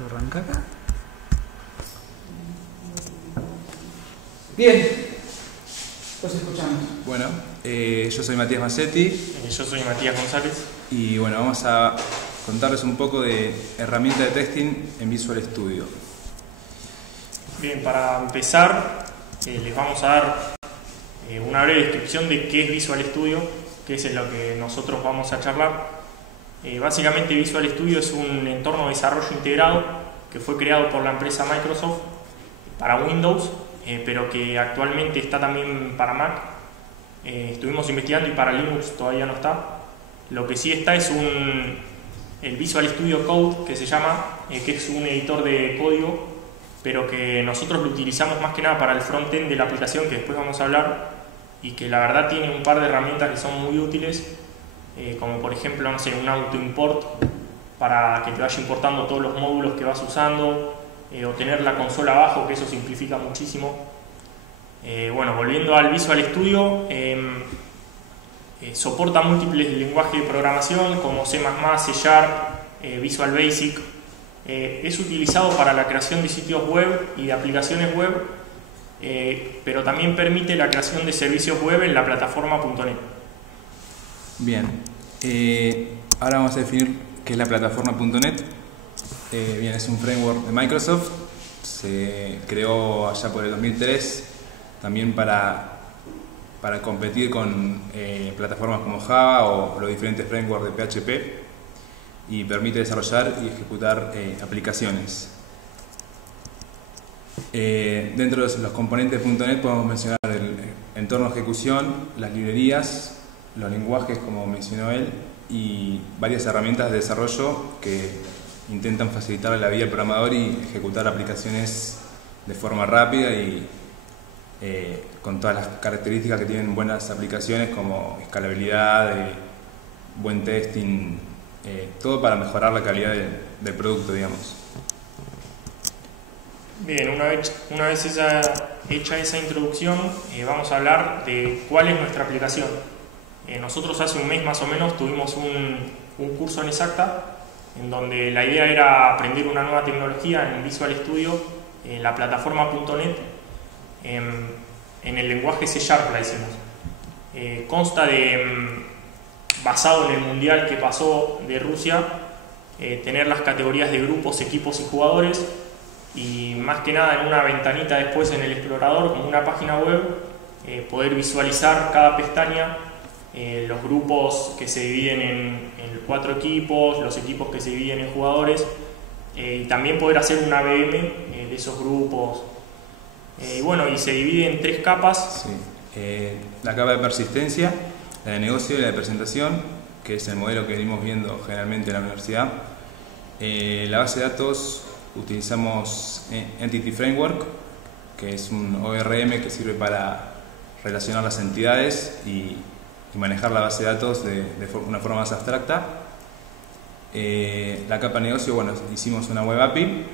¿Esto arranca acá? Bien, los escuchamos. Bueno, yo soy Matías Massetti. Yo soy Matías González. Y bueno, vamos a contarles un poco de herramienta de testing en Visual Studio. Bien, para empezar, les vamos a dar una breve descripción de qué es Visual Studio, que es en lo que nosotros vamos a charlar. Básicamente Visual Studio es un entorno de desarrollo integrado que fue creado por la empresa Microsoft para Windows, pero que actualmente está también para Mac. Estuvimos investigando y para Linux todavía no está. Lo que sí está es el Visual Studio Code, que se llama, que es un editor de código, pero que nosotros lo utilizamos más que nada para el frontend de la aplicación, que después vamos a hablar, y que la verdad tiene un par de herramientas que son muy útiles, como por ejemplo, no sé, un auto import para que te vaya importando todos los módulos que vas usando, o tener la consola abajo, que eso simplifica muchísimo. Bueno, volviendo al Visual Studio, soporta múltiples lenguajes de programación como C++, C Sharp, Visual Basic. Es utilizado para la creación de sitios web y de aplicaciones web, pero también permite la creación de servicios web en la plataforma .NET. Bien, ahora vamos a definir qué es la plataforma .NET. Bien, es un framework de Microsoft, se creó allá por el 2003, también para competir con plataformas como Java o los diferentes frameworks de PHP, y permite desarrollar y ejecutar aplicaciones. Dentro de los componentes de .NET podemos mencionar el entorno de ejecución, las librerías, los lenguajes como mencionó él, y varias herramientas de desarrollo que intentan facilitar la vida al programador y ejecutar aplicaciones de forma rápida y con todas las características que tienen buenas aplicaciones, como escalabilidad, buen testing, todo para mejorar la calidad del producto, digamos. Bien, una vez hecha esa introducción, vamos a hablar de cuál es nuestra aplicación. Nosotros hace un mes más o menos tuvimos un curso en Exacta, en donde la idea era aprender una nueva tecnología en Visual Studio, en la plataforma .NET, en el lenguaje C Sharp la hicimos. Consta de, basado en el mundial que pasó de Rusia, tener las categorías de grupos, equipos y jugadores, y más que nada en una ventanita después en el explorador, como una página web, poder visualizar cada pestaña, los grupos que se dividen en 4 equipos, los equipos que se dividen en jugadores, y también poder hacer una VM de esos grupos. Bueno, y se divide en 3 capas. Sí. La capa de persistencia, la de negocio y la de presentación, que es el modelo que venimos viendo generalmente en la universidad. La base de datos utilizamos Entity Framework, que es un ORM que sirve para relacionar las entidades y manejar la base de datos de una forma más abstracta. La capa de negocio, bueno, hicimos una web API,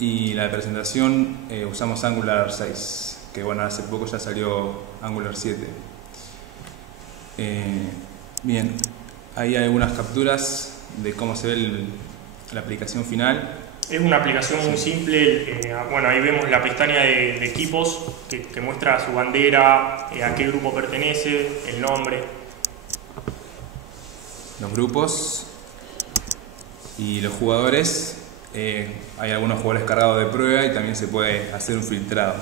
y la de presentación usamos Angular 6, que bueno, hace poco ya salió Angular 7. Bien, ahí hay algunas capturas de cómo se ve la aplicación final. Es una aplicación muy simple. Bueno, ahí vemos la pestaña de equipos que muestra su bandera, a qué grupo pertenece, el nombre. Los grupos y los jugadores. Hay algunos jugadores cargados de prueba y también se puede hacer un filtrado.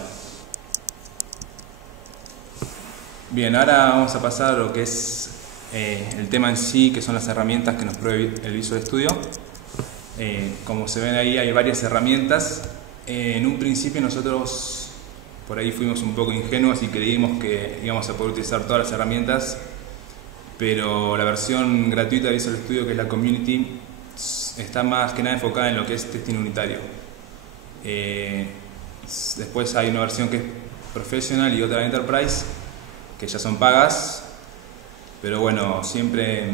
Bien, ahora vamos a pasar a lo que es el tema en sí, que son las herramientas que nos provee el Visual Studio. Como se ven ahí, hay varias herramientas. En un principio nosotros por ahí fuimos un poco ingenuos y creímos que íbamos a poder utilizar todas las herramientas, pero la versión gratuita de Visual Studio, que es la Community, está más que nada enfocada en lo que es testing unitario. Después hay una versión que es Professional y otra Enterprise, que ya son pagas, pero bueno, siempre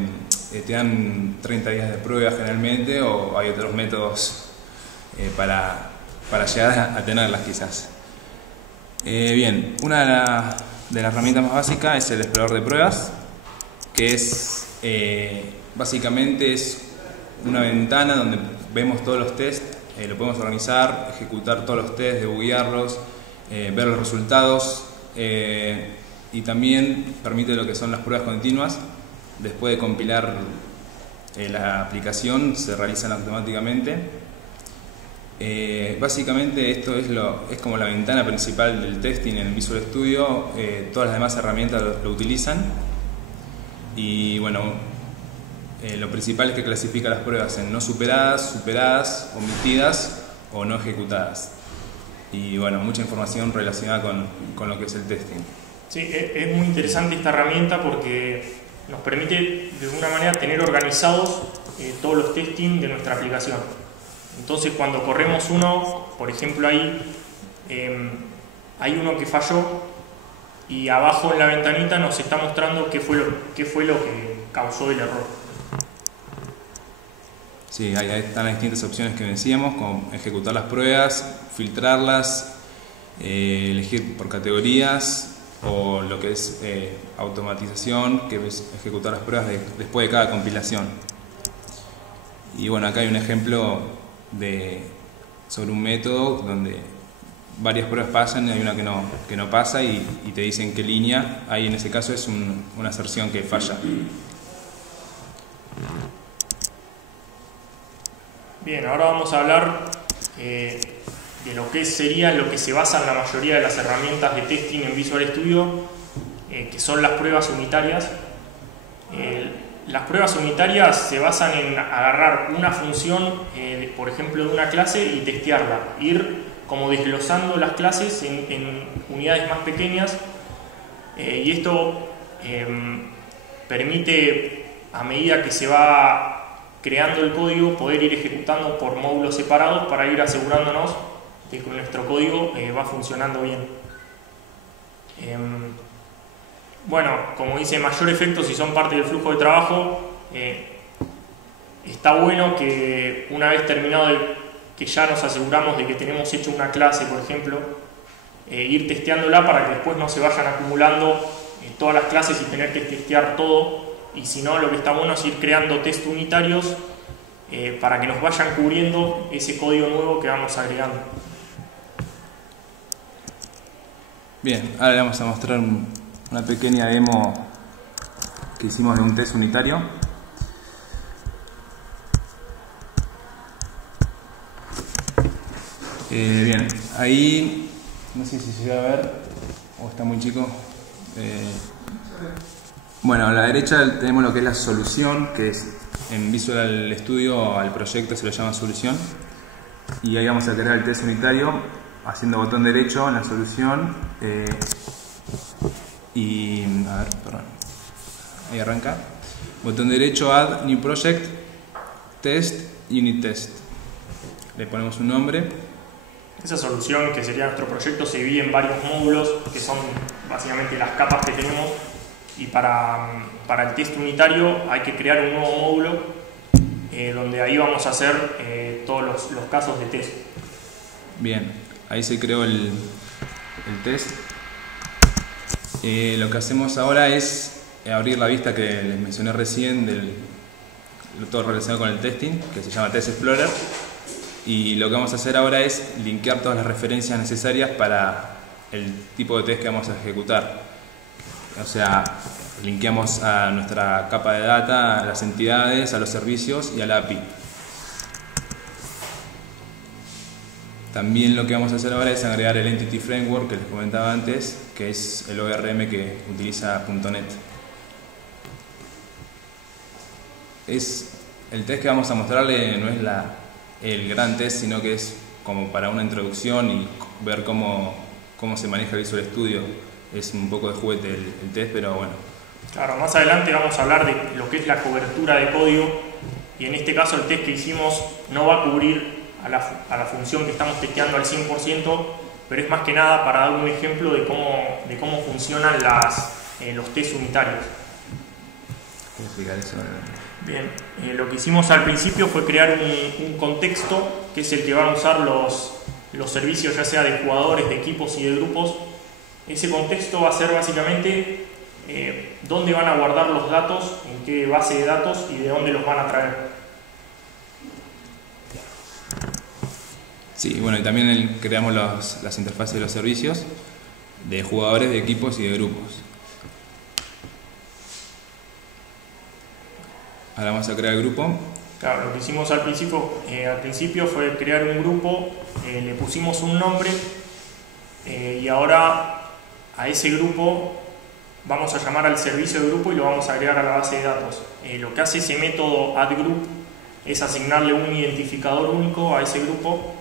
te dan 30 días de prueba generalmente, o hay otros métodos para llegar a tenerlas quizás. Bien, una de las herramientas más básicas es el explorador de pruebas, que es básicamente es una ventana donde vemos todos los tests, lo podemos organizar, ejecutar todos los tests, debuguearlos, ver los resultados, y también permite lo que son las pruebas continuas. Después de compilar la aplicación se realizan automáticamente. Básicamente esto es como la ventana principal del testing en Visual Studio. Todas las demás herramientas lo utilizan, y bueno, lo principal es que clasifica las pruebas en no superadas, superadas, omitidas o no ejecutadas. Y bueno, mucha información relacionada con lo que es el testing. Sí, es muy interesante esta herramienta porque nos permite de alguna manera tener organizados todos los testing de nuestra aplicación. Entonces, cuando corremos uno, por ejemplo, ahí hay uno que falló y abajo en la ventanita nos está mostrando qué fue lo que causó el error. Sí, ahí están las distintas opciones que decíamos, como ejecutar las pruebas, filtrarlas, elegir por categorías, o lo que es automatización, que es ejecutar las pruebas después de cada compilación. Y bueno, acá hay un ejemplo sobre un método donde varias pruebas pasan y hay una que no pasa, y te dicen qué línea. Ahí en ese caso es una aserción que falla. Bien, ahora vamos a hablar de lo que sería lo que se basa en la mayoría de las herramientas de testing en Visual Studio, que son las pruebas unitarias. Las pruebas unitarias se basan en agarrar una función, por ejemplo, de una clase y testearla, ir como desglosando las clases en unidades más pequeñas, y esto permite, a medida que se va creando el código, poder ir ejecutando por módulos separados para ir asegurándonos de que nuestro código va funcionando bien. Bueno, como dice, mayor efecto si son parte del flujo de trabajo. Está bueno que una vez terminado que ya nos aseguramos de que tenemos hecho una clase, por ejemplo, ir testeándola para que después no se vayan acumulando todas las clases y tener que testear todo. Y si no, lo que está bueno es ir creando test unitarios para que nos vayan cubriendo ese código nuevo que vamos agregando. Bien, ahora le vamos a mostrar una pequeña demo que hicimos de un test unitario. Bien, ahí no sé si se llega a ver o está muy chico. Bueno, a la derecha tenemos lo que es la solución, que es en Visual Studio al proyecto se lo llama solución, y ahí vamos a crear el test unitario haciendo botón derecho en la solución, y a ver, perdón, ahí arranca, botón derecho, add new project, test, unit test, le ponemos un nombre. Esa solución, que sería nuestro proyecto, se divide en varios módulos que son básicamente las capas que tenemos. Y para el test unitario hay que crear un nuevo módulo donde ahí vamos a hacer todos los casos de test. Bien, ahí se creó el test. Lo que hacemos ahora es abrir la vista que les mencioné recién, todo relacionado con el testing, que se llama Test Explorer. Y lo que vamos a hacer ahora es linkear todas las referencias necesarias para el tipo de test que vamos a ejecutar. O sea, linkeamos a nuestra capa de data, a las entidades, a los servicios y a la API. También lo que vamos a hacer ahora es agregar el Entity Framework que les comentaba antes, que es el ORM que utiliza .NET. El test que vamos a mostrarle no es el gran test, sino que es como para una introducción y ver cómo se maneja Visual Studio. Es un poco de juguete el test, pero bueno. Claro, más adelante vamos a hablar de lo que es la cobertura de código, y en este caso el test que hicimos no va a cubrir a la función que estamos testeando al 100%, pero es más que nada para dar un ejemplo de cómo funcionan los tests unitarios. ¿Cómo explicar eso? Bien, lo que hicimos al principio fue crear un contexto que es el que van a usar los servicios, ya sea de jugadores, de equipos y de grupos. Ese contexto va a ser básicamente dónde van a guardar los datos, en qué base de datos y de dónde los van a traer. Sí, bueno, y también creamos las interfaces de los servicios de jugadores, de equipos y de grupos. Ahora vamos a crear el grupo. Claro, lo que hicimos al principio fue crear un grupo, le pusimos un nombre y ahora a ese grupo vamos a llamar al servicio de grupo y lo vamos a agregar a la base de datos. Lo que hace ese método addGroup es asignarle un identificador único a ese grupo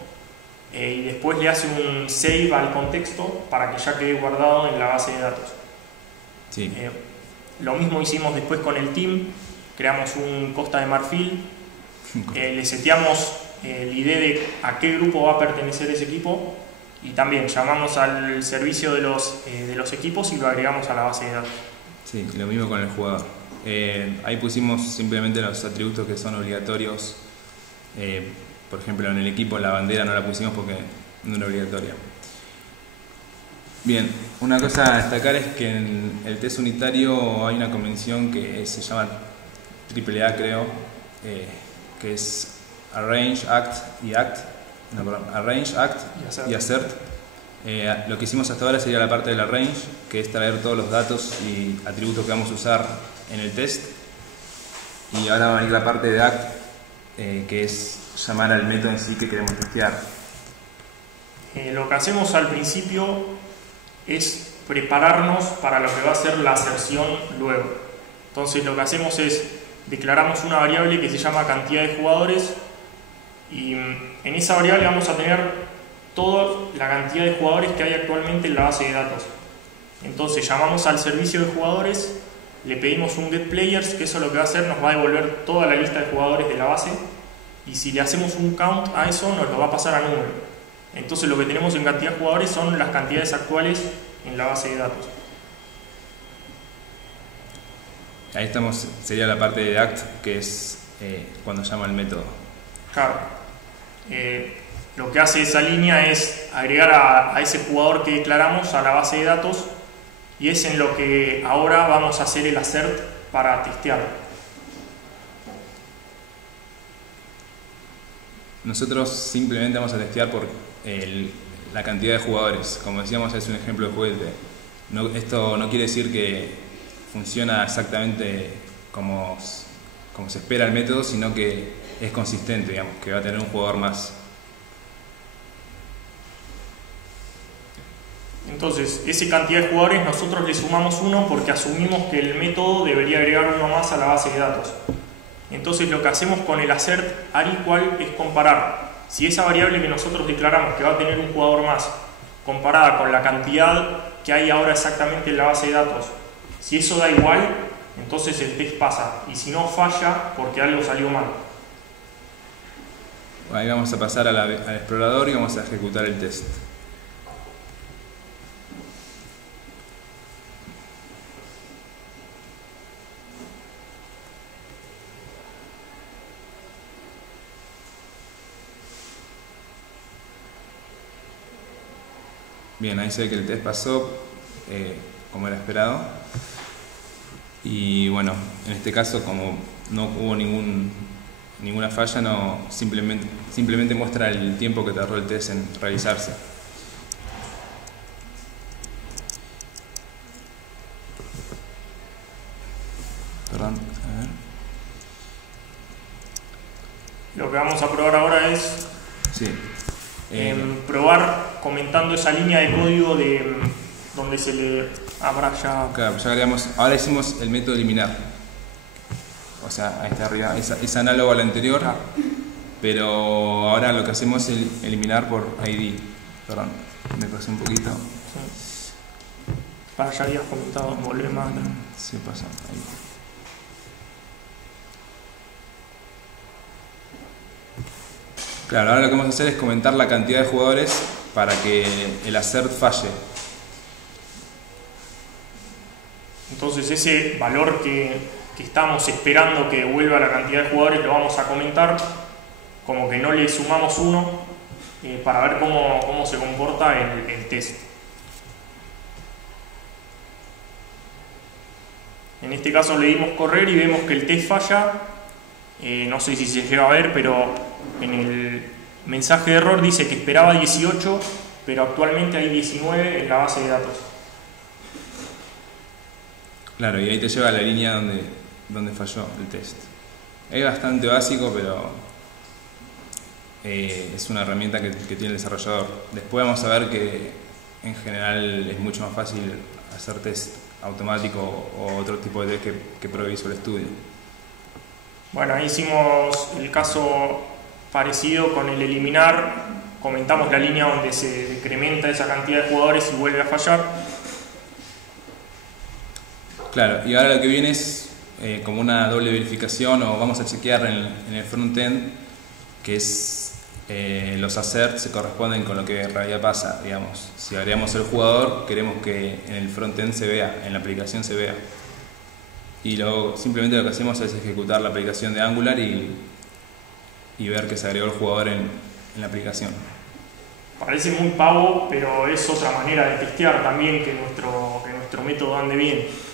y después le hace un save al contexto para que ya quede guardado en la base de datos. Sí. Lo mismo hicimos después con el team, creamos un Costa de Marfil, le seteamos el ID de a qué grupo va a pertenecer ese equipo y también llamamos al servicio de los equipos y lo agregamos a la base de datos. Sí, lo mismo con el jugador. Ahí pusimos simplemente los atributos que son obligatorios. Por ejemplo, en el equipo la bandera no la pusimos porque no era obligatoria. Bien, una cosa a destacar es que en el test unitario hay una convención que se llama AAA, creo, que es Arrange, Act y Act. No, perdón, Arrange, Act y Assert. Lo que hicimos hasta ahora sería la parte del Arrange, que es traer todos los datos y atributos que vamos a usar en el test. Y ahora va a venir la parte de Act, que es llamar al método en sí que queremos testear. Lo que hacemos al principio es prepararnos para lo que va a ser la aserción luego. Entonces lo que hacemos es declaramos una variable que se llama cantidad de jugadores y en esa variable vamos a tener toda la cantidad de jugadores que hay actualmente en la base de datos. Entonces llamamos al servicio de jugadores, le pedimos un getPlayers, que eso lo que va a hacer nos va a devolver toda la lista de jugadores de la base y si le hacemos un count a eso nos lo va a pasar a número. Entonces lo que tenemos en cantidad de jugadores son las cantidades actuales en la base de datos. Ahí estamos, sería la parte de act, que es cuando llama el método. Claro. Lo que hace esa línea es agregar a ese jugador que declaramos a la base de datos y es en lo que ahora vamos a hacer el assert para testearlo. Nosotros simplemente vamos a testear por la cantidad de jugadores. Como decíamos, es un ejemplo de juguete. Esto no quiere decir que funciona exactamente como se espera el método, sino que es consistente, digamos, que va a tener un jugador más. Entonces, esa cantidad de jugadores nosotros le sumamos uno porque asumimos que el método debería agregar uno más a la base de datos. Entonces lo que hacemos con el assert ARIQUAL es comparar si esa variable que nosotros declaramos que va a tener un jugador más comparada con la cantidad que hay ahora exactamente en la base de datos, si eso da igual, entonces el test pasa y si no falla porque algo salió mal. Ahí vamos a pasar al explorador y vamos a ejecutar el test. Bien, ahí se ve que el test pasó como era esperado. Y bueno, en este caso, como no hubo ninguna falla, simplemente muestra el tiempo que tardó el test en realizarse. Perdón, a ver. Lo que vamos a probar ahora es Sí. probar comentando esa línea de código de donde se le habrá ya... Claro, ya agregamos, ahora hicimos el método eliminar. O sea, ahí está arriba, es análogo al anterior, pero ahora lo que hacemos es eliminar por ID. Perdón, me pasé un poquito. Sí. Para ya habías comentado, volver más. Sí, pasó, ahí. Claro, ahora lo que vamos a hacer es comentar la cantidad de jugadores para que el assert falle. Entonces ese valor que estamos esperando que vuelva la cantidad de jugadores lo vamos a comentar como que no le sumamos uno para ver cómo se comporta el test. En este caso le dimos correr y vemos que el test falla. No sé si se llega a ver, pero en mensaje de error dice que esperaba 18, pero actualmente hay 19 en la base de datos. Claro, y ahí te lleva a la línea donde falló el test. Es bastante básico, pero es una herramienta que tiene el desarrollador. Después vamos a ver que en general es mucho más fácil hacer test automático o otro tipo de test que pruebe Visual Studio. Bueno, ahí hicimos el caso parecido con el eliminar, comentamos la línea donde se decrementa esa cantidad de jugadores y vuelve a fallar. Claro, y ahora lo que viene es como una doble verificación, o vamos a chequear en el frontend, que es los asserts se corresponden con lo que en realidad pasa, digamos. Si agregamos el jugador, queremos que en el frontend se vea, en la aplicación se vea. Y simplemente lo que hacemos es ejecutar la aplicación de Angular y ver que se agregó el jugador en la aplicación. Parece muy pavo, pero es otra manera de testear también que nuestro método ande bien.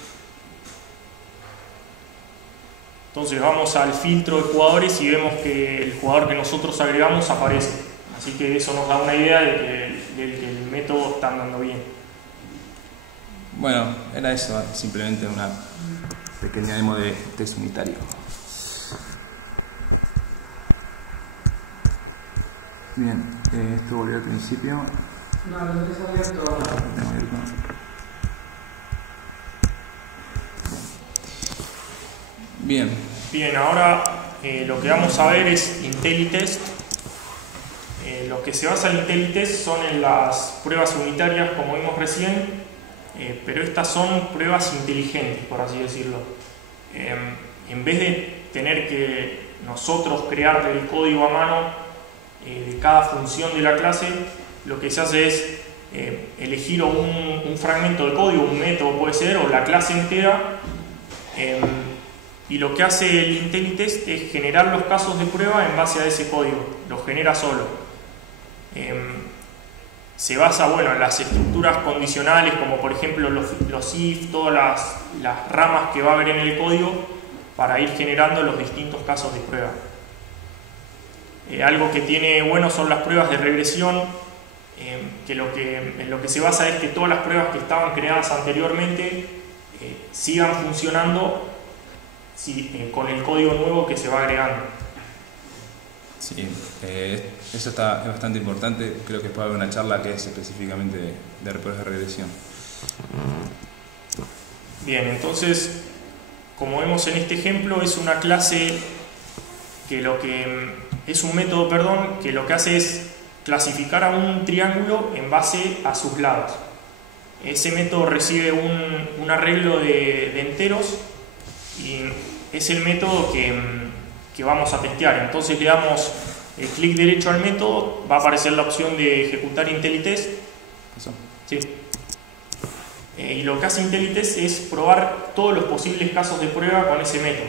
Entonces vamos al filtro de jugadores y vemos que el jugador que nosotros agregamos aparece. Así que eso nos da una idea de que el método está andando bien. Bueno, era eso, simplemente una pequeña demo de test unitario. Bien, esto volvió al principio. No, lo tenés abierto ahora. Tengo abierto. Bien, ahora lo que vamos a ver es IntelliTest. Lo que se basa en IntelliTest son en las pruebas unitarias, como vimos recién, pero estas son pruebas inteligentes, por así decirlo. En vez de tener que nosotros crear el código a mano de cada función de la clase, lo que se hace es elegir un fragmento de código, un método puede ser, o la clase entera, y lo que hace el IntelliTest es generar los casos de prueba en base a ese código, los genera solo. Se basa en las estructuras condicionales, como por ejemplo los if, todas las ramas que va a haber en el código, para ir generando los distintos casos de prueba. Algo que tiene bueno son las pruebas de regresión, que en lo que se basa es que todas las pruebas que estaban creadas anteriormente sigan funcionando con el código nuevo que se va agregando. Sí, eso es bastante importante. Creo que puede haber una charla que es específicamente de pruebas de regresión. Bien, entonces, como vemos en este ejemplo, es una clase es un método, que lo que hace es clasificar a un triángulo en base a sus lados. Ese método recibe un arreglo de enteros y es el método que vamos a testear. Entonces le damos clic derecho al método, va a aparecer la opción de ejecutar IntelliTest. Sí. Y lo que hace IntelliTest es probar todos los posibles casos de prueba con ese método.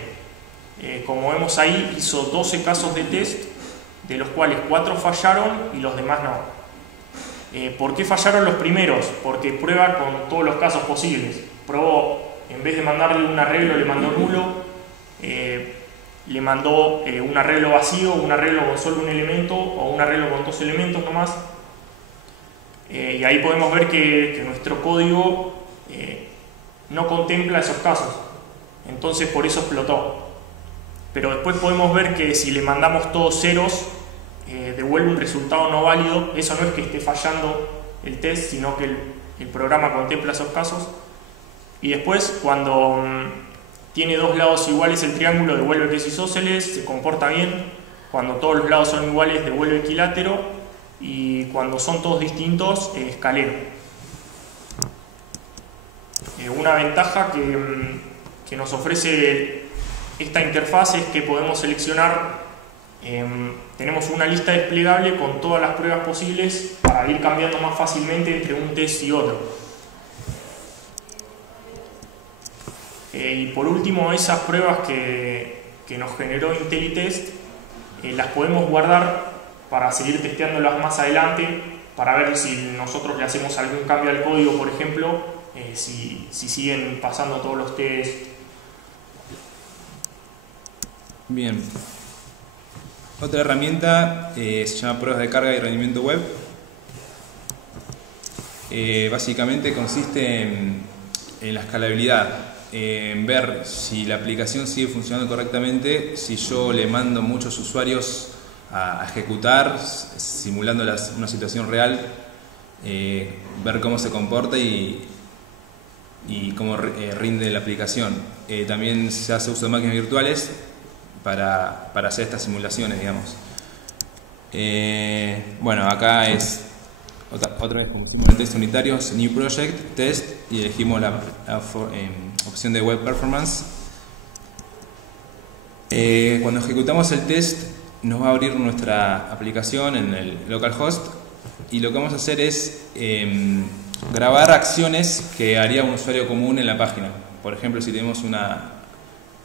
Como vemos ahí, hizo 12 casos de test, de los cuales 4 fallaron y los demás no. ¿Por qué fallaron los primeros? Porque prueba con todos los casos posibles. Probó, en vez de mandarle un arreglo, le mandó nulo, le mandó un arreglo vacío, un arreglo con solo un elemento o un arreglo con 2 elementos nomás. Y ahí podemos ver que nuestro código no contempla esos casos. Entonces por eso explotó. Pero después podemos ver que si le mandamos todos ceros, devuelve un resultado no válido. Eso no es que esté fallando el test, sino que el programa contempla esos casos. Y después, cuando tiene dos lados iguales el triángulo, devuelve que es isósceles, se comporta bien. Cuando todos los lados son iguales, devuelve equilátero. Y cuando son todos distintos, escalero. Una ventaja que nos ofrece esta interfaz es que podemos seleccionar, tenemos una lista desplegable con todas las pruebas posibles para ir cambiando más fácilmente entre un test y otro. Y por último, esas pruebas que nos generó IntelliTest las podemos guardar para seguir testeándolas más adelante, para ver si nosotros le hacemos algún cambio al código, por ejemplo, si siguen pasando todos los tests. Bien. Otra herramienta se llama pruebas de carga y rendimiento web. Básicamente consiste en la escalabilidad, en ver si la aplicación sigue funcionando correctamente, si yo le mando muchos usuarios a ejecutar, simulando una situación real, ver cómo se comporta y cómo rinde la aplicación. También se hace uso de máquinas virtuales para hacer estas simulaciones, digamos. Bueno, acá es otra vez, como hicimos en test unitarios, New Project, Test, y elegimos la opción de Web Performance. Cuando ejecutamos el test, nos va a abrir nuestra aplicación en el localhost, y lo que vamos a hacer es grabar acciones que haría un usuario común en la página. Por ejemplo, si tenemos una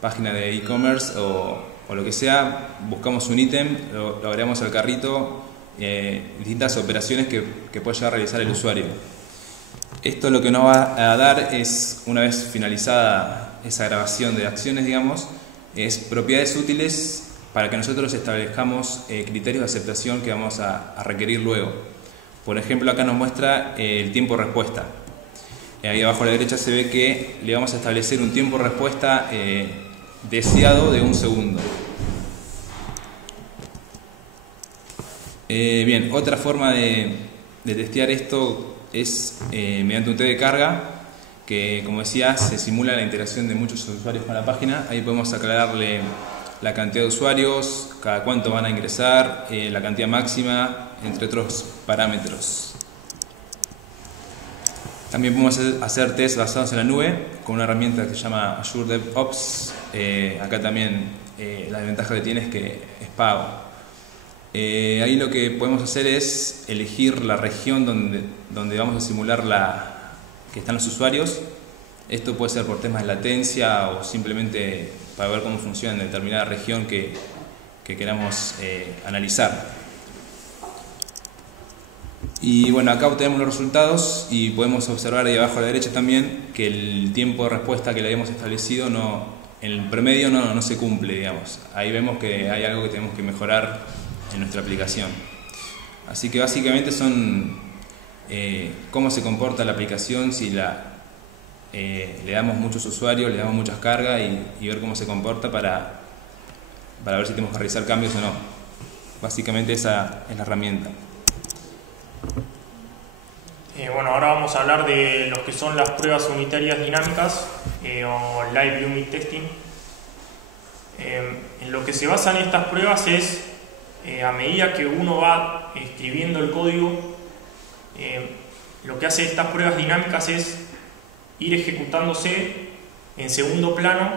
página de e-commerce o lo que sea, buscamos un ítem, lo agregamos al carrito, distintas operaciones que puede llegar a realizar el usuario. Esto lo que nos va a dar es, una vez finalizada esa grabación de acciones, digamos, es propiedades útiles para que nosotros establezcamos criterios de aceptación que vamos a requerir luego. Por ejemplo, acá nos muestra el tiempo de respuesta. Ahí abajo a la derecha se ve que le vamos a establecer un tiempo de respuesta deseado de 1 segundo. Bien, otra forma de testear esto es mediante un test de carga, que, como decía, se simula la interacción de muchos usuarios con la página. Ahí podemos aclararle la cantidad de usuarios, cada cuánto van a ingresar, la cantidad máxima, entre otros parámetros. También podemos hacer tests basados en la nube con una herramienta que se llama Azure DevOps. Acá también la desventaja que tiene es que es pago. Ahí lo que podemos hacer es elegir la región donde vamos a simular que están los usuarios. Esto puede ser por temas de latencia o simplemente para ver cómo funciona en determinada región que queramos analizar. Y bueno, acá obtenemos los resultados y podemos observar ahí abajo a la derecha también que el tiempo de respuesta que le habíamos establecido en el promedio no se cumple, digamos. Ahí vemos que hay algo que tenemos que mejorar en nuestra aplicación. Así que básicamente son cómo se comporta la aplicación si le damos muchos usuarios, le damos muchas cargas y ver cómo se comporta para ver si tenemos que realizar cambios o no. Básicamente esa es la herramienta. Bueno, ahora vamos a hablar de lo que son las pruebas unitarias dinámicas o Live Unit Testing. En lo que se basan estas pruebas es a medida que uno va escribiendo el código, lo que hace estas pruebas dinámicas es ir ejecutándose en segundo plano,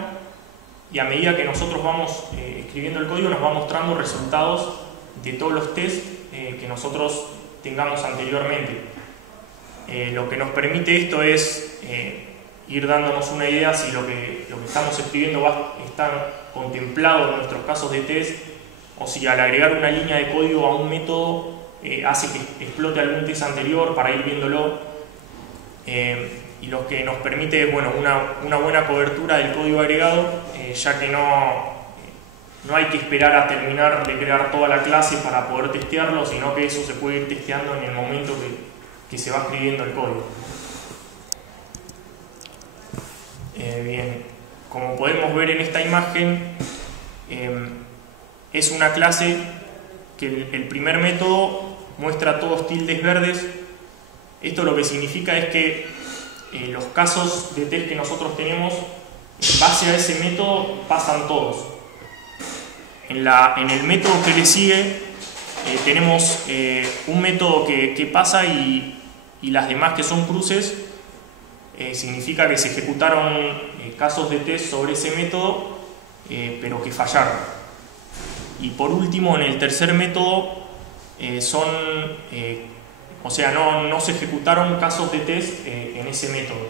y a medida que nosotros vamos escribiendo el código nos va mostrando resultados de todos los tests que nosotros tengamos anteriormente. Lo que nos permite esto es ir dándonos una idea si lo que estamos escribiendo va a estar contemplado en nuestros casos de test, o si al agregar una línea de código a un método hace que explote algún test anterior para ir viéndolo. Y lo que nos permite es, bueno, una buena cobertura del código agregado, ya que no hay que esperar a terminar de crear toda la clase para poder testearlo, sino que eso se puede ir testeando en el momento que se va escribiendo el código. Bien, como podemos ver en esta imagen, es una clase que el primer método muestra todos tildes verdes. Esto lo que significa es que los casos de test que nosotros tenemos, en base a ese método, pasan todos. En el método que le sigue tenemos un método que pasa y las demás que son cruces, significa que se ejecutaron casos de test sobre ese método, pero que fallaron. Y por último, en el tercer método no se ejecutaron casos de test en ese método.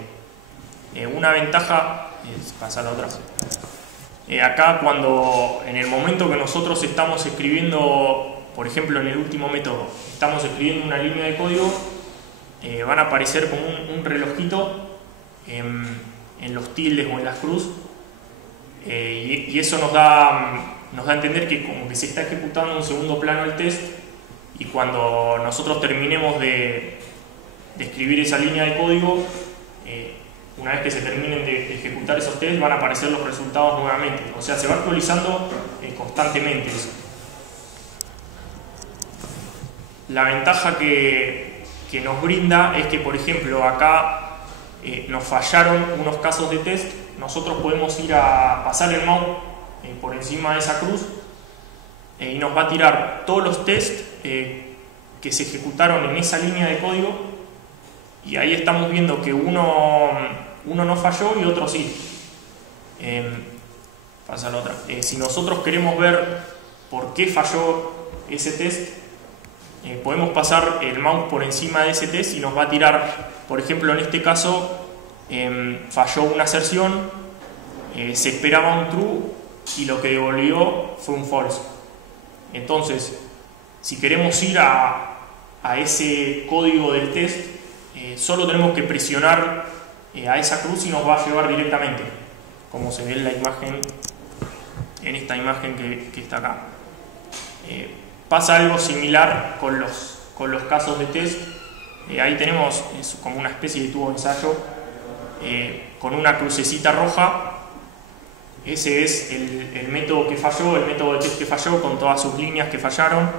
Una ventaja es pasar a otra. Acá, en el momento que nosotros estamos escribiendo, por ejemplo en el último método, estamos escribiendo una línea de código, van a aparecer como un relojito en los tildes o en las cruz, y eso nos da nos da a entender que como que se está ejecutando en un segundo plano el test, y cuando nosotros terminemos de escribir esa línea de código, una vez que se terminen de ejecutar esos tests, van a aparecer los resultados nuevamente. O sea, se va actualizando constantemente eso. La ventaja que nos brinda es que, por ejemplo, acá nos fallaron unos casos de test. Nosotros podemos ir a pasar el mouse por encima de esa cruz y nos va a tirar todos los tests que se ejecutaron en esa línea de código, y ahí estamos viendo que uno no falló y otro sí. Pasa la otra. Si nosotros queremos ver por qué falló ese test, podemos pasar el mouse por encima de ese test y nos va a tirar, por ejemplo, en este caso falló una aserción, se esperaba un true y lo que devolvió fue un false. Entonces, si queremos ir a ese código del test, solo tenemos que presionar a esa cruz y nos va a llevar directamente, como se ve en la imagen, en esta imagen que está acá. Pasa algo similar con los casos de test. Ahí tenemos como una especie de tubo de ensayo con una crucecita roja. Ese es el método que falló, el método de test que falló, con todas sus líneas que fallaron.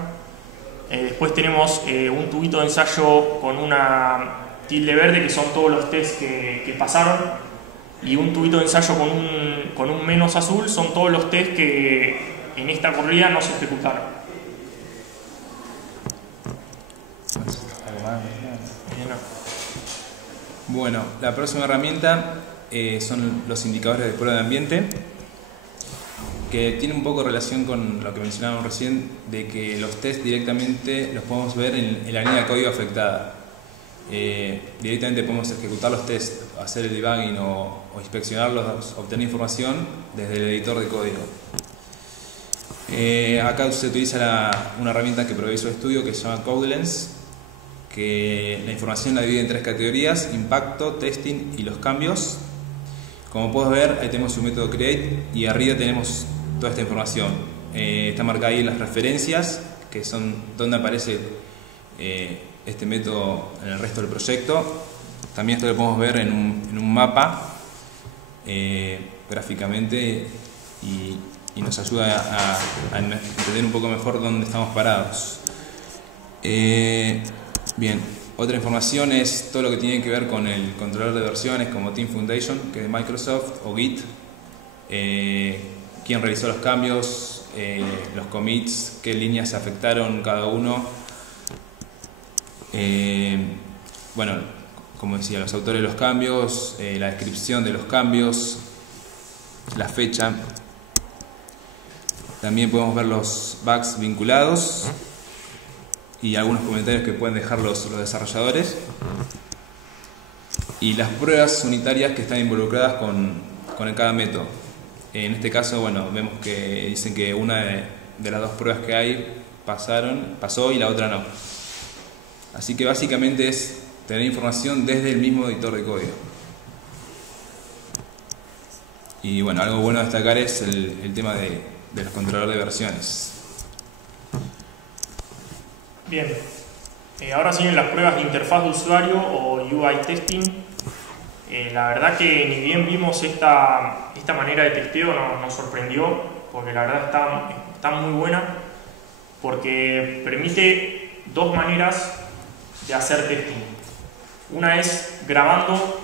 Después tenemos un tubito de ensayo con una tilde verde, que son todos los tests que pasaron, y un tubito de ensayo con un menos azul, son todos los tests que en esta corrida no se ejecutaron. Bueno, la próxima herramienta son los indicadores de prueba de ambiente, que tiene un poco relación con lo que mencionábamos recién, de que los tests directamente los podemos ver en la línea de código afectada. Directamente podemos ejecutar los tests, hacer el debugging o inspeccionarlos, obtener información desde el editor de código. Acá se utiliza una herramienta que provee Visual Studio que se llama Codelens, que la información la divide en 3 categorías: impacto, testing y los cambios. Como puedes ver, ahí tenemos un método create y arriba tenemos toda esta información. Está marcada ahí las referencias, que son donde aparece este método en el resto del proyecto. También esto lo podemos ver en un mapa gráficamente, y nos ayuda a entender un poco mejor dónde estamos parados. Bien, otra información es todo lo que tiene que ver con el controlador de versiones, como Team Foundation, que es de Microsoft, o Git. Quién realizó los cambios, los commits, qué líneas afectaron cada uno. Bueno, como decía, los autores de los cambios, la descripción de los cambios, la fecha. También podemos ver los bugs vinculados y algunos comentarios que pueden dejar los desarrolladores, y las pruebas unitarias que están involucradas con cada método. En este caso, bueno, vemos que dicen que una de las dos pruebas que hay pasó y la otra no. Así que básicamente es tener información desde el mismo editor de código. Y bueno, algo bueno a destacar es el tema de los controladores de versiones. Bien, ahora siguen las pruebas de interfaz de usuario o UI testing. La verdad que ni bien vimos esta manera de testeo nos sorprendió, porque la verdad está muy buena, porque permite dos maneras de hacer testing. Una es grabando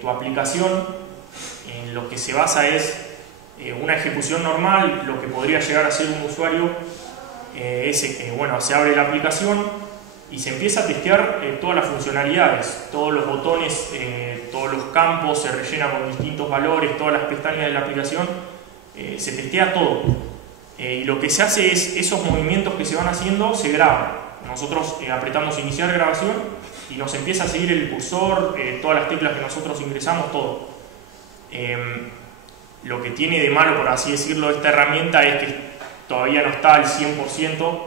tu aplicación, en lo que se basa es una ejecución normal. Lo que podría llegar a ser un usuario bueno, se abre la aplicación y se empieza a testear todas las funcionalidades, todos los botones, todos los campos se rellenan con distintos valores, todas las pestañas de la aplicación, se testea todo. Y lo que se hace es, esos movimientos que se van haciendo se graban. Nosotros apretamos iniciar grabación y nos empieza a seguir el cursor, todas las teclas que nosotros ingresamos, todo. Lo que tiene de malo, por así decirlo, esta herramienta es que todavía no está al 100%,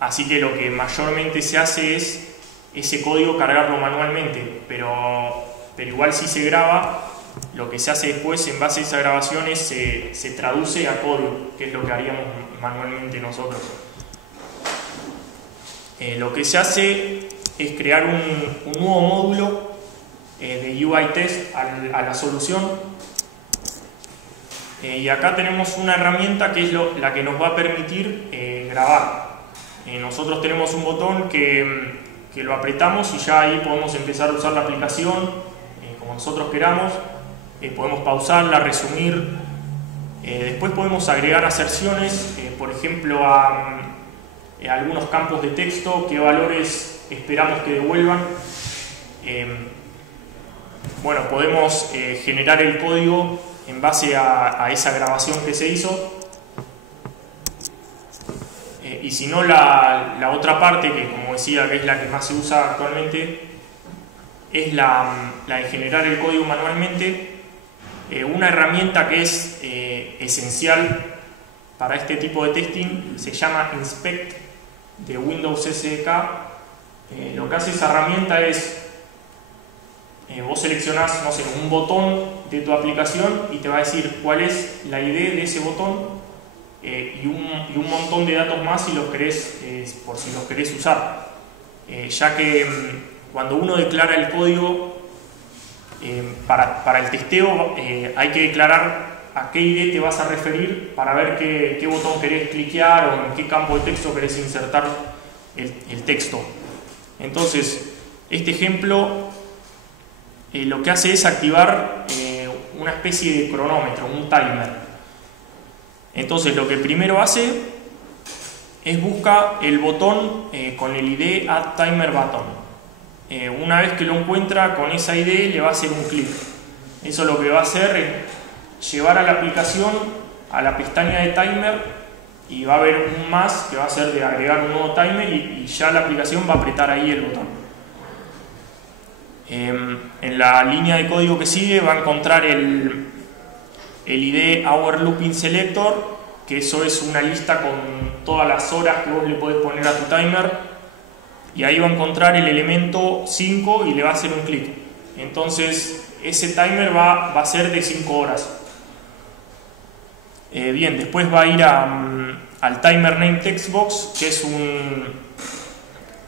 así que lo que mayormente se hace es ese código cargarlo manualmente, pero igual sí se graba lo que se hace después en base a esa grabación es se traduce a código, que es lo que haríamos manualmente nosotros. Lo que se hace es crear un nuevo módulo de UI test a la solución, y acá tenemos una herramienta que es la que nos va a permitir grabar. Nosotros tenemos un botón que lo apretamos y ya ahí podemos empezar a usar la aplicación como nosotros queramos. Podemos pausarla, resumir, después podemos agregar aserciones, por ejemplo a algunos campos de texto, qué valores esperamos que devuelvan. Bueno, podemos generar el código en base a esa grabación que se hizo. Y si no, la otra parte, que como decía que es la que más se usa actualmente, es la de generar el código manualmente. Una herramienta que es esencial para este tipo de testing se llama Inspect de Windows SDK. Lo que hace esa herramienta es, vos seleccionás, no sé, un botón de tu aplicación y te va a decir cuál es la ID de ese botón y un montón de datos más si los querés, por si los querés usar. Ya que cuando uno declara el código para el testeo, hay que declarar a qué ID te vas a referir para ver qué botón querés cliquear o en qué campo de texto querés insertar el texto. Entonces, este ejemplo lo que hace es activar una especie de cronómetro, un timer. Entonces, lo que primero hace es busca el botón con el ID Add Timer Button. Una vez que lo encuentra con esa ID, le va a hacer un clic. Eso lo que va a hacer es llevar a la aplicación a la pestaña de timer y va a haber un más que va a ser de agregar un nuevo timer y ya la aplicación va a apretar ahí el botón. En la línea de código que sigue va a encontrar el ID Hour Looping Selector, que eso es una lista con todas las horas que vos le podés poner a tu timer. Y ahí va a encontrar el elemento 5 y le va a hacer un clic. Entonces ese timer va a ser de 5 horas. Bien, después va a ir al Timer Name Textbox, que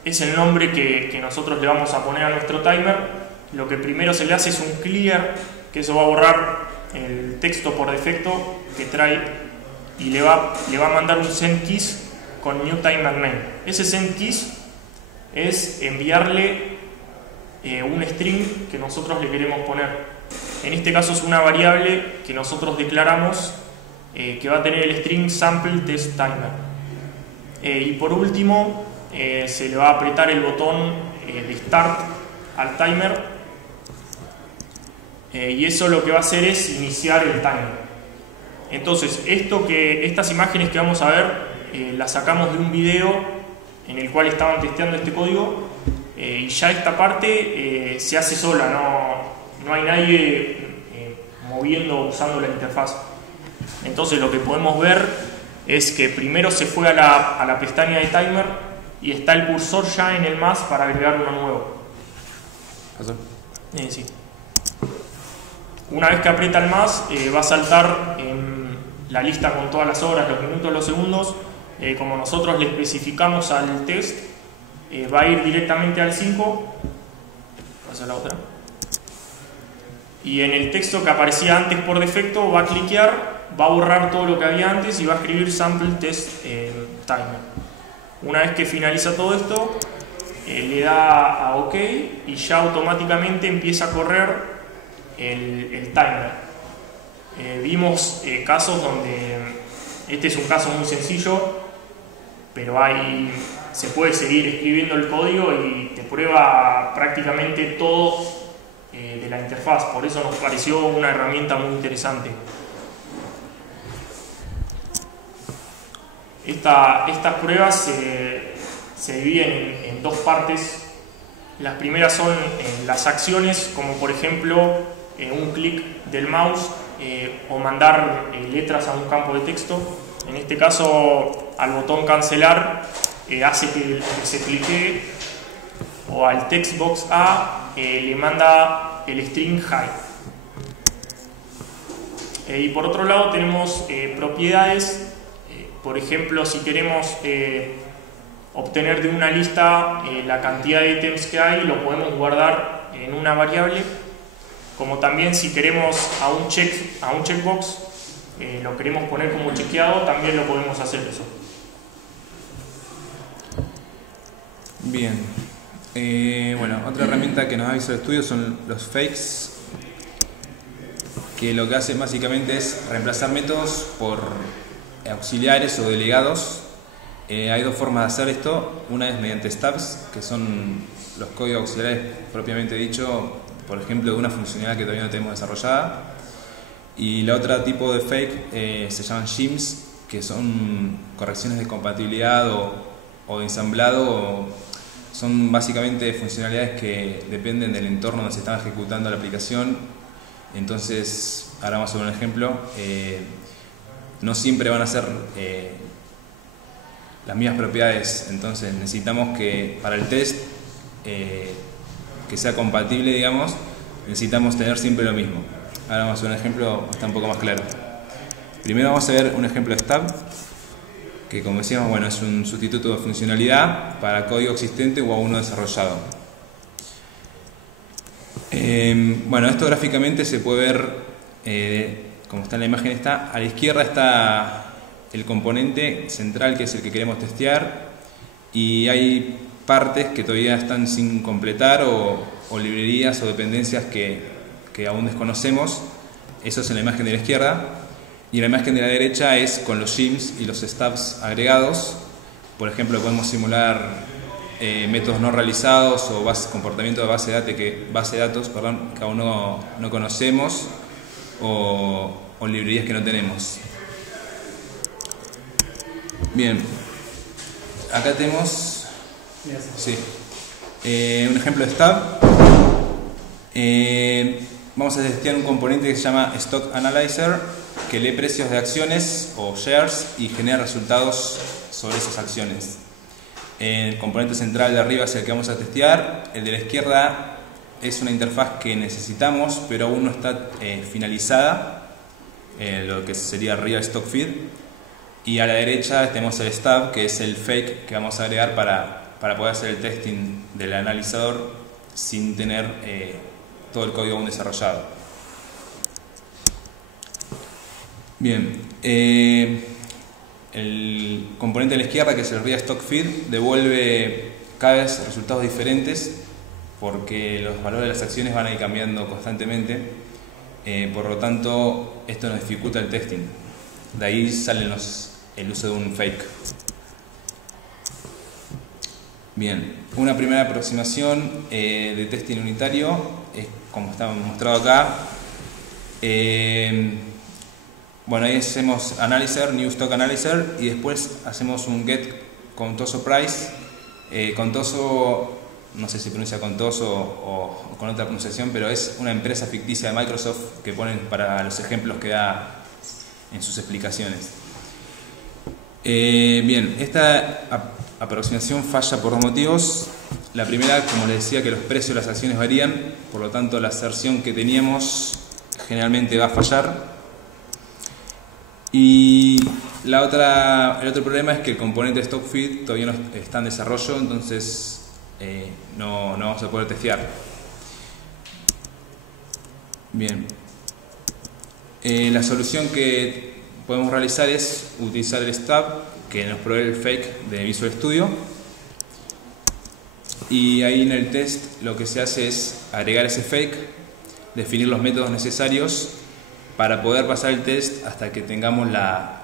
es el nombre que nosotros le vamos a poner a nuestro timer. Lo que primero se le hace es un clear, que eso va a borrar el texto por defecto que trae y le va a mandar un send keys con new timer name. Ese send keys es enviarle un string que nosotros le queremos poner. En este caso es una variable que nosotros declaramos que va a tener el string sample test timer. Y por último se le va a apretar el botón de start al timer, y eso lo que va a hacer es iniciar el timer. Entonces estas imágenes que vamos a ver las sacamos de un video en el cual estaban testeando este código, y ya esta parte se hace sola, no hay nadie moviendo o usando la interfaz. Entonces lo que podemos ver es que primero se fue a la pestaña de timer y está el cursor ya en el más para agregar uno nuevo. Sí. Una vez que aprieta el más, va a saltar en la lista con todas las horas, los minutos, los segundos. Como nosotros le especificamos al test, va a ir directamente al 5. Pasa la otra. Y en el texto que aparecía antes por defecto va a cliquear, va a borrar todo lo que había antes y va a escribir sample test timer. Una vez que finaliza todo esto, le da a OK y ya automáticamente empieza a correr el timer. Vimos casos donde, este es un caso muy sencillo, pero se puede seguir escribiendo el código y te prueba prácticamente todo de la interfaz. Por eso nos pareció una herramienta muy interesante. Estas pruebas se dividen en dos partes. Las primeras son las acciones, como por ejemplo un clic del mouse o mandar letras a un campo de texto. En este caso, al botón cancelar hace que se clique, o al textbox A le manda el string hide. Y por otro lado tenemos propiedades, por ejemplo, si queremos obtener de una lista la cantidad de ítems que hay, lo podemos guardar en una variable, como también si queremos a un checkbox, lo queremos poner como chequeado, también lo podemos hacer eso. Bien. Bueno, otra herramienta que nos da Visual Studio son los fakes, que lo que hacen básicamente es reemplazar métodos por auxiliares o delegados. Hay dos formas de hacer esto. Una es mediante stubs, que son los códigos auxiliares propiamente dicho, por ejemplo, de una funcionalidad que todavía no tenemos desarrollada. Y la otra tipo de fake se llaman shims, que son correcciones de compatibilidad o de ensamblado. Son básicamente funcionalidades que dependen del entorno donde se está ejecutando la aplicación. Entonces, ahora vamos a ver un ejemplo. No siempre van a ser las mismas propiedades, entonces necesitamos que para el test que sea compatible, digamos, necesitamos tener siempre lo mismo. Ahora vamos a ver un ejemplo, está un poco más claro. Primero vamos a ver un ejemplo de stub, que como decíamos, bueno, es un sustituto de funcionalidad para código existente o a uno desarrollado. Bueno, esto gráficamente se puede ver, como está en la imagen, a la izquierda está el componente central, que es el que queremos testear, y hay partes que todavía están sin completar o librerías o dependencias que aún desconocemos. Eso es en la imagen de la izquierda, y en la imagen de la derecha es con los shims y los stubs agregados. Por ejemplo, podemos simular métodos no realizados o comportamiento de base de datos que aún no conocemos, o librerías que no tenemos. Bien, acá tenemos un ejemplo de stub. Vamos a testear un componente que se llama Stock Analyzer, que lee precios de acciones o shares y genera resultados sobre esas acciones. El componente central de arriba es el que vamos a testear. El de la izquierda es una interfaz que necesitamos, pero aún no está finalizada, lo que sería Real Stock Feed. Y a la derecha tenemos el stub, que es el fake que vamos a agregar para poder hacer el testing del analizador sin tener todo el código aún desarrollado. Bien, el componente de la izquierda, que es el Real Stock Feed, devuelve cada vez resultados diferentes porque los valores de las acciones van a ir cambiando constantemente. Por lo tanto, esto nos dificulta el testing. De ahí salen el uso de un fake. Bien, una primera aproximación de testing unitario es como está mostrado acá. Bueno, ahí hacemos Analyzer, New Stock Analyzer, y después hacemos un get Contoso Price. Contoso, no sé si pronuncia Contoso o con otra pronunciación, pero es una empresa ficticia de Microsoft que ponen para los ejemplos que da en sus explicaciones. Bien, esta aproximación falla por dos motivos. La primera, como les decía, que los precios de las acciones varían, por lo tanto la aserción que teníamos generalmente va a fallar. Y el otro problema es que el componente Stock Feed todavía no está en desarrollo, entonces no vamos a poder testear. Bien, la solución que podemos realizar es utilizar el stub que nos provee el fake de Visual Studio, y ahí en el test lo que se hace es agregar ese fake, definir los métodos necesarios para poder pasar el test hasta que tengamos la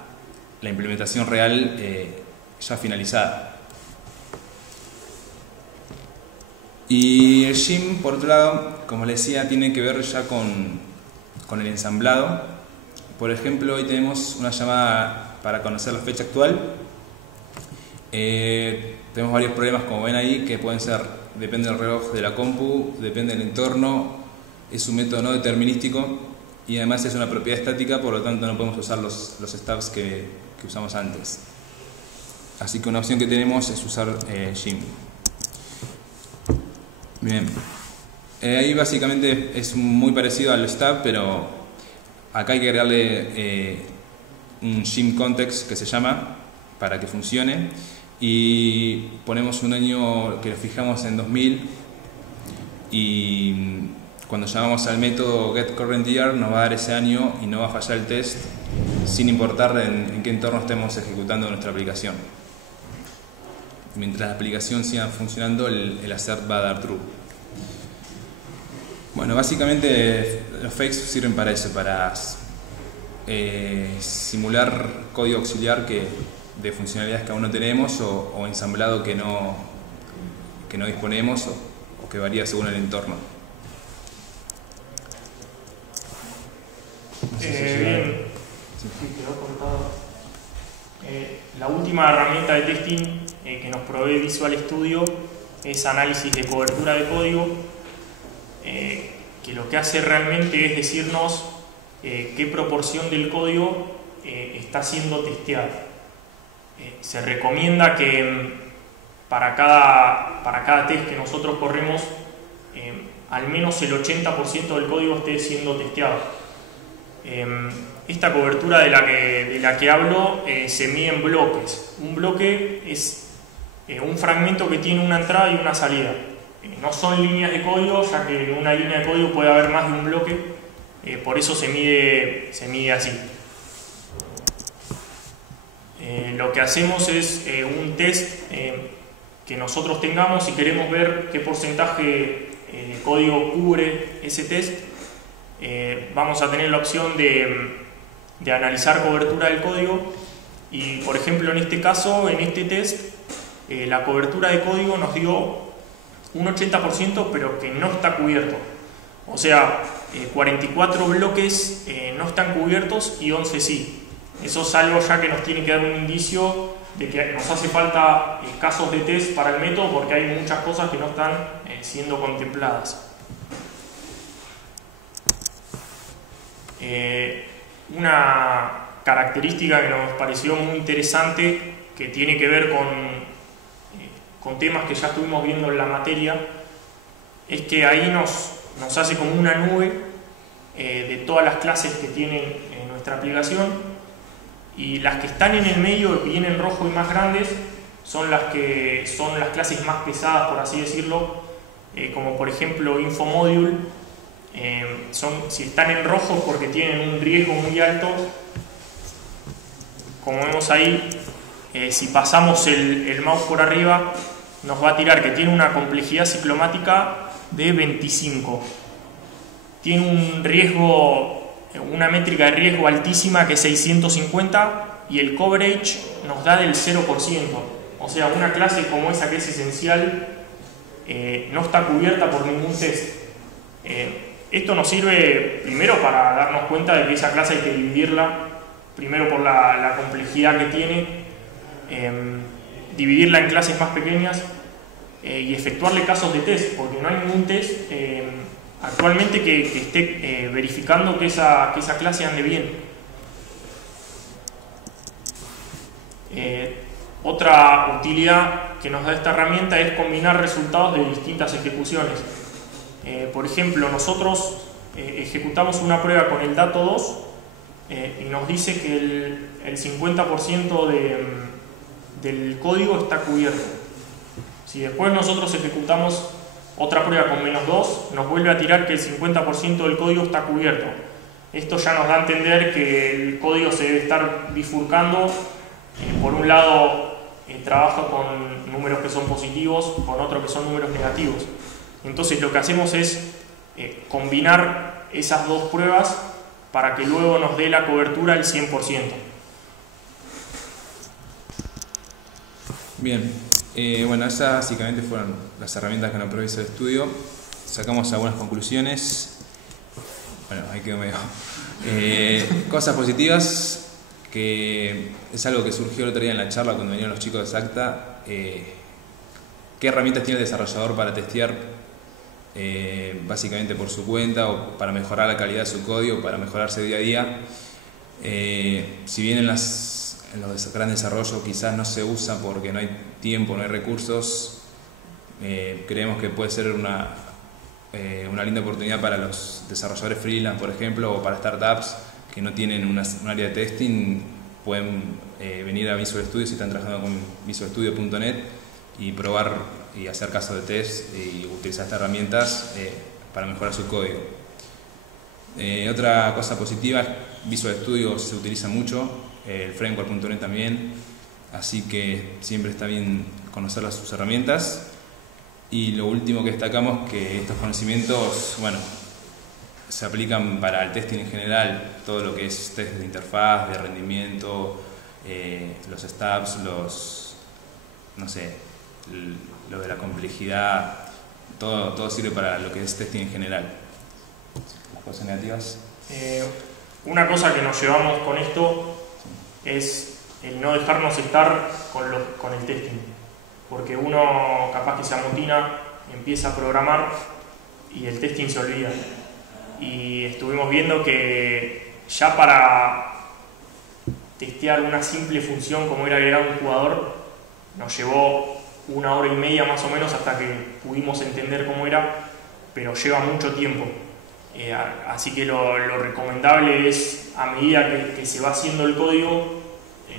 implementación real ya finalizada. Y el shim, por otro lado, como les decía, tiene que ver ya con el ensamblado. Por ejemplo, hoy tenemos una llamada para conocer la fecha actual. Tenemos varios problemas, como ven ahí, que pueden ser, depende del reloj de la compu, depende del entorno, es un método no determinístico y además es una propiedad estática, por lo tanto no podemos usar los stubs que usamos antes. Así que una opción que tenemos es usar shim. Bien, ahí básicamente es muy parecido al stub, pero Acá hay que agregarle un gym context que se llama para que funcione, y ponemos un año que lo fijamos en 2000, y cuando llamamos al método getCurrentYear nos va a dar ese año y no va a fallar el test sin importar en qué entorno estemos ejecutando nuestra aplicación. Mientras la aplicación siga funcionando, el assert va a dar true. Bueno, básicamente los fakes sirven para eso, para simular código auxiliar de funcionalidades que aún no tenemos o ensamblado que no disponemos o que varía según el entorno. No sé si bien, sí, quedó cortado. La última herramienta de testing que nos provee Visual Studio es análisis de cobertura de código, que lo que hace realmente es decirnos qué proporción del código está siendo testeado. Se recomienda que para cada test que nosotros corremos, al menos el 80% del código esté siendo testeado. Esta cobertura de la que hablo se mide en bloques. Un bloque es un fragmento que tiene una entrada y una salida. No son líneas de código, ya que en una línea de código puede haber más de un bloque, por eso se mide así. Lo que hacemos es un test que nosotros tengamos, si queremos ver qué porcentaje de código cubre ese test, vamos a tener la opción de analizar cobertura del código, y por ejemplo en este caso, en este test, la cobertura de código nos dio un 80%, pero que no está cubierto. O sea, 44 bloques no están cubiertos y 11 sí. Eso es algo ya que nos tiene que dar un indicio de que nos hace falta casos de test para el método, porque hay muchas cosas que no están siendo contempladas. Una característica que nos pareció muy interesante, que tiene que ver con temas que ya estuvimos viendo en la materia, es que ahí nos hace como una nube de todas las clases que tiene nuestra aplicación, y las que están en el medio, bien en rojo y más grandes, son las clases más pesadas, por así decirlo, como por ejemplo InfoModule. Si están en rojo porque tienen un riesgo muy alto, como vemos ahí, si pasamos el mouse por arriba nos va a tirar que tiene una complejidad ciclomática de 25, tiene un riesgo, una métrica de riesgo altísima que es 650, y el coverage nos da del 0%. O sea, una clase como esa, que es esencial, no está cubierta por ningún test. Esto nos sirve primero para darnos cuenta de que esa clase hay que dividirla, primero por la complejidad que tiene, dividirla en clases más pequeñas y efectuarle casos de test, porque no hay ningún test actualmente que esté verificando que esa clase ande bien. Otra utilidad que nos da esta herramienta es combinar resultados de distintas ejecuciones. Por ejemplo, nosotros ejecutamos una prueba con el dato 2 y nos dice que el 50% del código está cubierto. Si después nosotros ejecutamos otra prueba con -2, nos vuelve a tirar que el 50% del código está cubierto. Esto ya nos da a entender que el código se debe estar bifurcando. Por un lado trabaja con números que son positivos, con otros que son números negativos. Entonces lo que hacemos es combinar esas dos pruebas para que luego nos dé la cobertura al 100%. Bien, bueno, esas básicamente fueron las herramientas que nos provee el estudio. Sacamos algunas conclusiones. Bueno, ahí quedó medio. Cosas positivas, que es algo que surgió el otro día en la charla cuando venían los chicos de Exacta. ¿Qué herramientas tiene el desarrollador para testear básicamente por su cuenta, o para mejorar la calidad de su código, para mejorarse día a día? Si bien en los grandes desarrollos quizás no se usa porque no hay tiempo, no hay recursos, creemos que puede ser una linda oportunidad para los desarrolladores freelance, por ejemplo, o para startups que no tienen un área de testing pueden venir a Visual Studio si están trabajando con visualstudio.net y probar y hacer casos de test y utilizar estas herramientas para mejorar su código. Otra cosa positiva es Visual Studio se utiliza mucho, el framework.net también, así que siempre está bien conocer sus herramientas. Y lo último que destacamos es que estos conocimientos, bueno, se aplican para el testing en general, todo lo que es test de interfaz, de rendimiento, los stubs, no sé, lo de la complejidad, todo sirve para lo que es testing en general. Las cosas negativas. Una cosa que nos llevamos con esto es el no dejarnos estar con el testing, porque uno capaz que se amotina, empieza a programar y el testing se olvida. Y estuvimos viendo que ya para testear una simple función como era agregar un jugador nos llevó 1 hora y media más o menos hasta que pudimos entender cómo era, pero lleva mucho tiempo. Así que lo recomendable es, a medida que se va haciendo el código,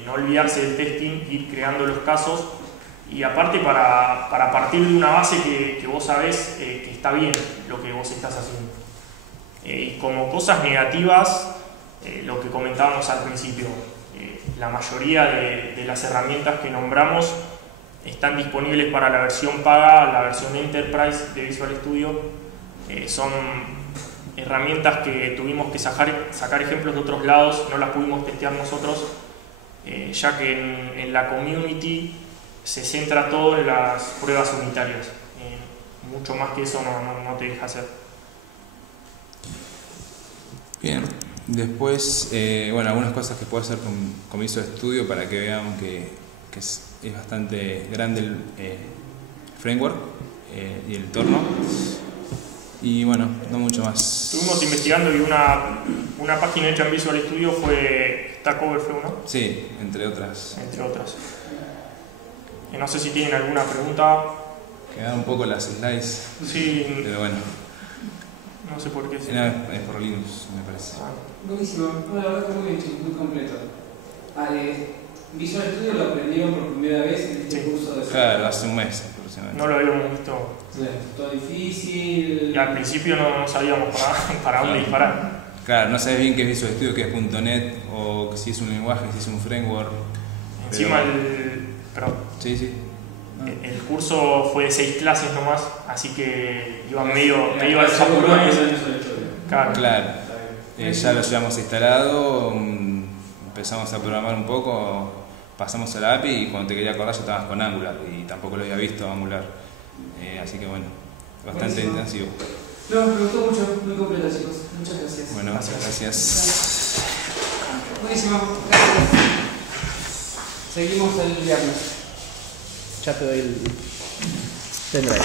no olvidarse del testing, ir creando los casos, y aparte para partir de una base que vos sabés que está bien lo que vos estás haciendo. Y como cosas negativas, lo que comentábamos al principio, la mayoría de las herramientas que nombramos están disponibles para la versión paga, la versión Enterprise de Visual Studio. Son herramientas que tuvimos que sacar ejemplos de otros lados, no las pudimos testear nosotros, ya que en la community se centra todo en las pruebas unitarias. Mucho más que eso no te deja hacer. Bien, después, bueno, algunas cosas que puedo hacer con Visual Studio para que vean que es bastante grande el framework y el entorno. Y bueno, no mucho más. Estuvimos investigando y una página hecha en Visual Studio fue Stack Overflow, ¿no? Sí, entre otras. Entre otras. No sé si tienen alguna pregunta. Quedaron un poco las slides. Sí. Pero bueno. No sé por qué. Es por Linux, me parece. Buenísimo. Bueno, la verdad que muy bien, muy completo. Visual Studio lo aprendieron por primera vez en este curso de... Claro, hace un mes aproximadamente. No lo habíamos visto. Todo difícil. Y al principio no sabíamos para dónde disparar. Claro, no sabes bien qué es Visual Studio, qué es .NET, o si es un lenguaje, si es un framework. Encima Pero... Sí. El curso fue de 6 clases nomás, así que iban medio al japón. Claro. Ya lo llevamos instalado, empezamos a programar un poco, pasamos a la API y cuando te quería acordar ya estabas con Angular y tampoco lo había visto Angular. Así que bueno, bastante intensivo. No, me gustó mucho, muy completo, chicos. Muchas gracias. Bueno, gracias. Buenísimo, gracias. Seguimos el viernes. Ya te doy el pendrive.